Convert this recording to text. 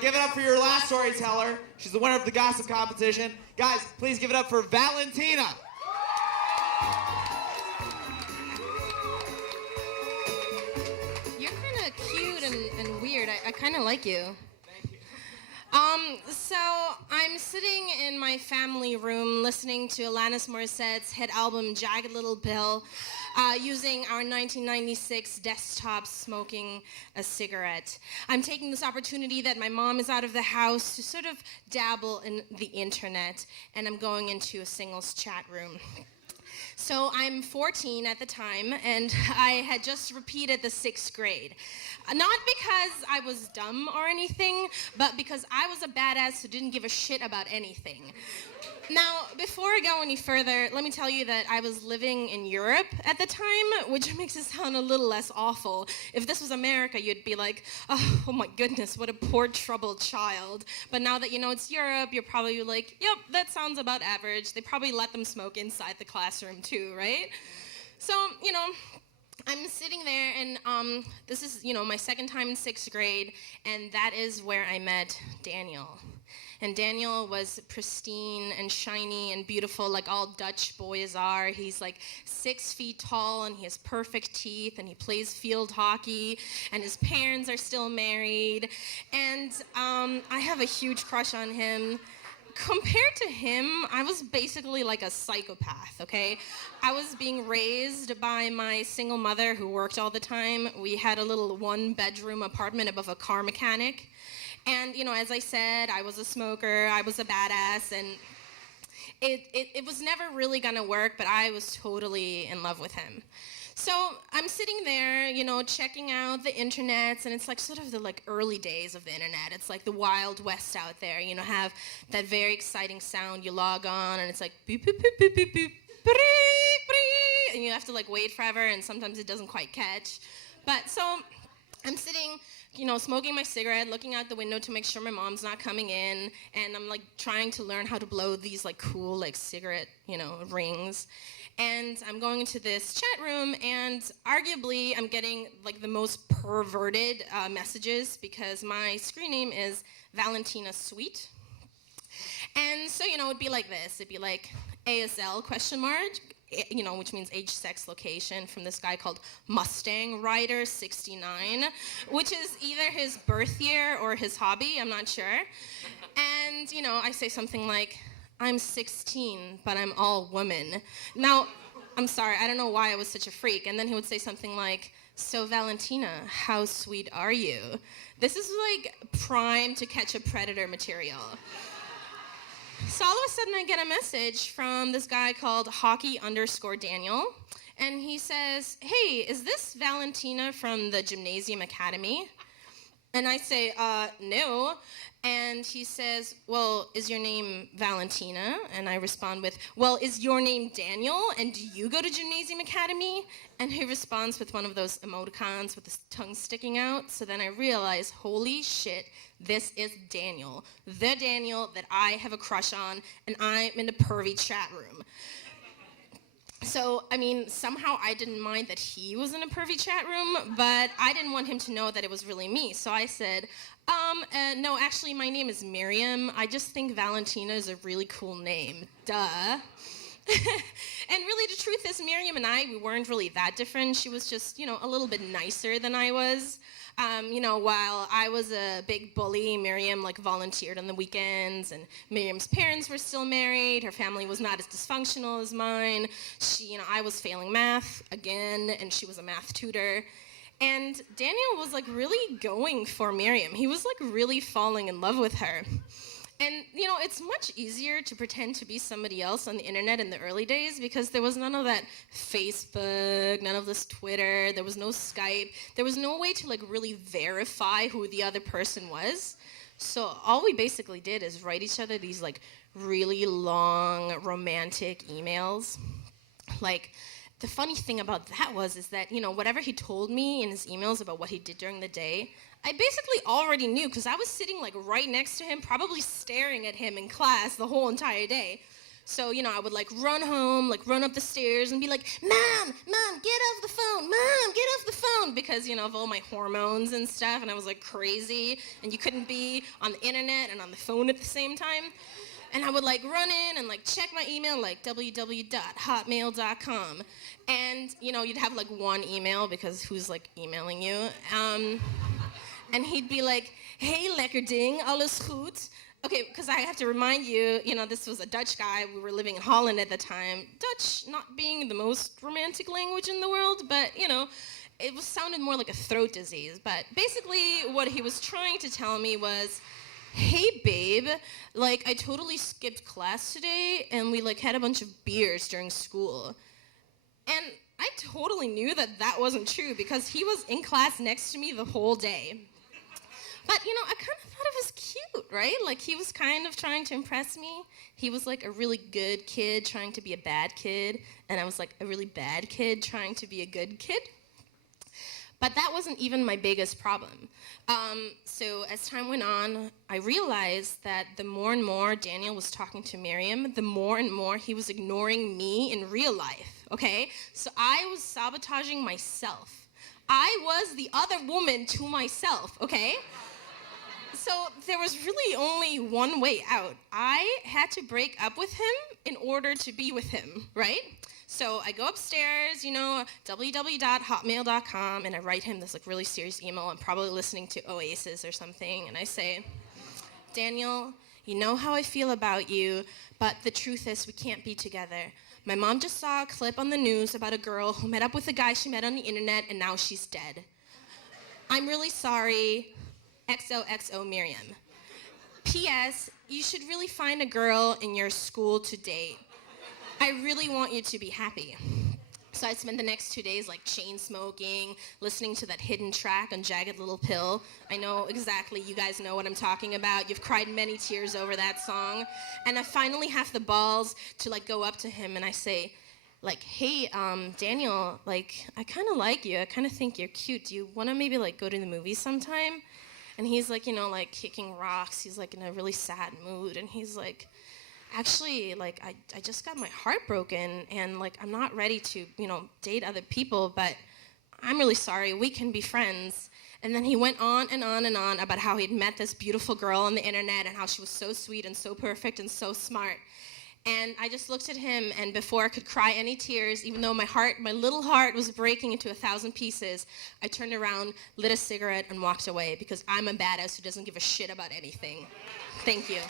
Give it up for your last storyteller. She's the winner of the gossip competition. Guys, please give it up for Valentina. You're kind of cute and weird. I kind of like you. Thank you. So I'm sitting in my family room listening to Alanis Morissette's hit album Jagged Little Pill, using our 1996 desktop, smoking a cigarette. I'm taking this opportunity that my mom is out of the house to sort of dabble in the internet, and I'm going into a singles chat room. So I'm 14 at the time, and I had just repeated the 6th grade. Not because I was dumb or anything, but because I was a badass who didn't give a shit about anything. Now, before I go any further, let me tell you that I was living in Europe at the time, which makes it sound a little less awful. If this was America, you'd be like, oh my goodness, what a poor troubled child. But now that you know it's Europe, you're probably like, yep, that sounds about average. They probably let them smoke inside the classroom too, right? So, I'm sitting there, and this is, my second time in 6th grade, and that is where I met Daniel. And Daniel was pristine and shiny and beautiful, like all Dutch boys are. He's like 6 feet tall, and he has perfect teeth, and he plays field hockey, and his parents are still married. And I have a huge crush on him. Compared to him, I was basically like a psychopath, okay? I was being raised by my single mother who worked all the time. We had a little 1-bedroom apartment above a car mechanic. And, as I said, I was a smoker, I was a badass, and it was never really gonna work, but I was totally in love with him. So I'm sitting there, checking out the internet, and it's like sort of the early days of the internet. It's like the Wild West out there, have that very exciting sound. You log on, and it's like beep, beep, beep, beep, beep, beep, beep, beep, and you have to wait forever, and sometimes it doesn't quite catch. But so I'm sitting, smoking my cigarette, looking out the window to make sure my mom's not coming in, and I'm trying to learn how to blow these cool cigarette, rings. And I'm going into this chat room, and arguably I'm getting the most perverted messages because my screen name is Valentina Sweet. And so, it'd be like this. It'd be like ASL question mark, which means age, sex, location, from this guy called Mustang Rider 69, which is either his birth year or his hobby, I'm not sure. And, I say something like, I'm 16, but I'm all woman. Now, I'm sorry, I don't know why I was such a freak. And then he would say something like, so Valentina, how sweet are you? This is prime to catch a predator material. So all of a sudden I get a message from this guy called Hockey_Daniel. And he says, hey, is this Valentina from the Gymnasium Academy? And I say, no. And he says, well, is your name Valentina? And I respond with, well, is your name Daniel? And do you go to Gymnasium Academy? And he responds with one of those emoticons with his tongue sticking out. So then I realize, holy shit, this is Daniel. The Daniel that I have a crush on, and I'm in the pervy chat room. So, somehow I didn't mind that he was in a pervy chat room, but I didn't want him to know that it was really me. So I said, no, actually, my name is Miriam. I just think Valentina is a really cool name. Duh. And really, the truth is, Miriam and we weren't really that different. She was just, a little bit nicer than I was. While I was a big bully, Miriam volunteered on the weekends, and Miriam's parents were still married. Her family was not as dysfunctional as mine. I was failing math again, and she was a math tutor. And Daniel was really going for Miriam. He was really falling in love with her. And, it's much easier to pretend to be somebody else on the internet in the early days because there was none of that Facebook, none of this Twitter, there was no Skype, there was no way to really verify who the other person was. So all we basically did is write each other these really long romantic emails. The funny thing about that is that, whatever he told me in his emails about what he did during the day, I basically already knew because I was sitting right next to him, probably staring at him in class the whole entire day. So, I would like run home, like run up the stairs and be like, Mom, get off the phone, Mom, get off the phone, because, of all my hormones and stuff, and I was like crazy, and you couldn't be on the internet and on the phone at the same time. And I would like run in and like check my email, like www.hotmail.com. And, you'd have like one email because who's like emailing you? And he'd be like, hey, lekker ding, alles goed. Okay, because I have to remind you, this was a Dutch guy. We were living in Holland at the time. Dutch not being the most romantic language in the world, but, it sounded more like a throat disease. But basically what he was trying to tell me was, hey, babe, like, I totally skipped class today, and we, like, had a bunch of beers during school. And I totally knew that that wasn't true because he was in class next to me the whole day. But, I kind of thought it was cute, right? Like, he was kind of trying to impress me. He was, like, a really good kid trying to be a bad kid, and I was, like, a really bad kid trying to be a good kid. But that wasn't even my biggest problem. So as time went on, I realized that the more and more Daniel was talking to Miriam, the more and more he was ignoring me in real life, okay? So I was sabotaging myself. I was the other woman to myself, okay? So there was really only one way out. I had to break up with him in order to be with him, right? So I go upstairs, www.hotmail.com, and I write him this like really serious email. I'm probably listening to Oasis or something, and I say, Daniel, you know how I feel about you, but the truth is we can't be together. My mom just saw a clip on the news about a girl who met up with a guy she met on the internet, and now she's dead. I'm really sorry. XOXO Miriam. P.S. You should really find a girl in your school to date. I really want you to be happy. So I spent the next 2 days like chain smoking, listening to that hidden track on Jagged Little Pill. I know exactly, you guys know what I'm talking about. You've cried many tears over that song. And I finally have the balls to like go up to him and I say, like, hey, Daniel, like, I kind of like you. I kind of think you're cute. Do you want to maybe like go to the movies sometime? And he's like, like kicking rocks. He's like in a really sad mood. And he's like, actually, like, I just got my heart broken. And like, I'm not ready to, date other people. But I'm really sorry. We can be friends. And then he went on and on and on about how he'd met this beautiful girl on the internet and how she was so sweet and so perfect and so smart. And I just looked at him, and before I could cry any tears, even though my little heart was breaking into 1,000 pieces, I turned around, lit a cigarette, and walked away because I'm a badass who doesn't give a shit about anything. Thank you.